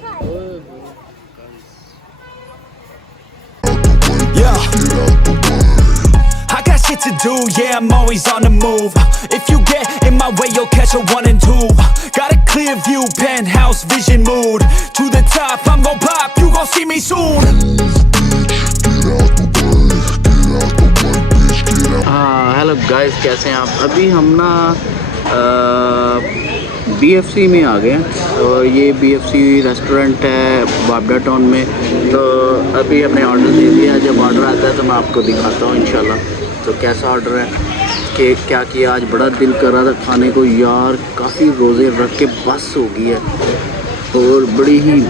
I got shit to do, yeah, I'm always on the move. If you get in my way, you'll catch a 1 and 2. Got a clear view, penthouse vision mood. To the top, I'm gon' pop, you gon' see me soon. हाँ hello guys, कैसे हैं आप? अभी हम ना BFC में आ गए हैं और ये BFC रेस्टोरेंट है बाबडा टाउन में। तो अभी हमने ऑर्डर दे दिया। जब ऑर्डर आता है तो मैं आपको दिखाता हूँ इंशाल्लाह। तो कैसा ऑर्डर है कि क्या किया। आज बड़ा दिल कर रहा था खाने को यार, काफ़ी रोज़े रख के बस हो गई है और बड़ी ही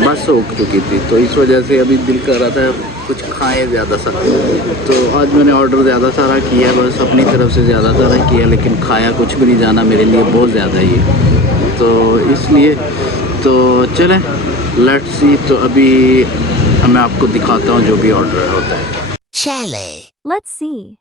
बस हो चुकी थी, तो इस वजह से अभी दिल कर रहा था कुछ खाएं ज़्यादा सा। तो आज मैंने ऑर्डर ज़्यादा सारा किया, बस अपनी तरफ से ज़्यादा सारा किया, लेकिन खाया कुछ भी नहीं जाना, मेरे लिए बहुत ज़्यादा ही है। तो इसलिए तो चलें लेट्स सी। तो अभी मैं आपको दिखाता हूँ जो भी ऑर्डर होता है। चले लेट्स सी।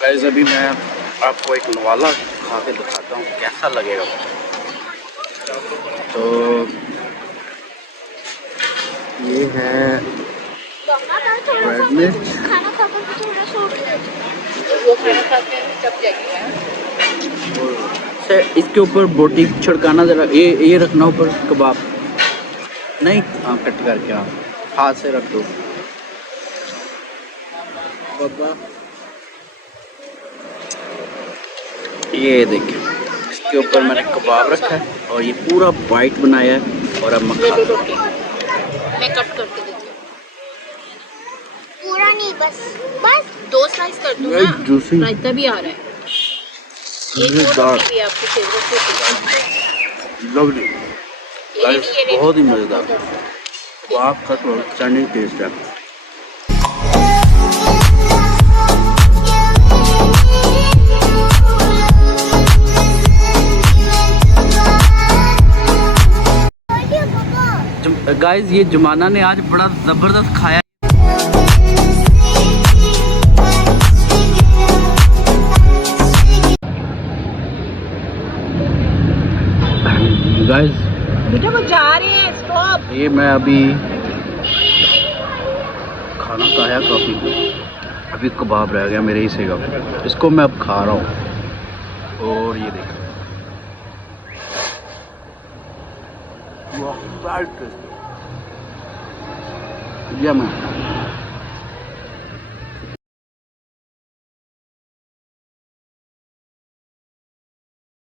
गाइस अभी मैं आपको एक नवाला खा के दिखाता हूँ कैसा लगेगा। तो ये है रेड मिर्च, इसके ऊपर बोटी छिड़काना, जरा ये रखना ऊपर कबाब नहीं, हाँ कट करके हाँ हाथ से रख दो बाबा। ये देखिए इसके ऊपर मैंने कबाब रखा है और ये पूरा वाइट बनाया है और अब मैं खाता हूँ। मैं कट करके देती हूँ, पूरा नहीं, बस 2 स्लाइस कर दूँ ना। रायता भी आ रहा है, एक रोटी भी आपकी फेवरेट लवली गाइस, बहुत ही मज़ेदार कबाब का तो स्टैंडिंग टेस्ट है। गाइस ये जुमाना ने आज बड़ा ज़बरदस्त खाया। गाइस बेटा वो जा रहे हैं, स्टॉप। ये मैं अभी खाना खाया काफ़ी, अभी कबाब रह गया मेरे हिस्से का, इसको मैं अब खा रहा हूँ। और ये देखो मैं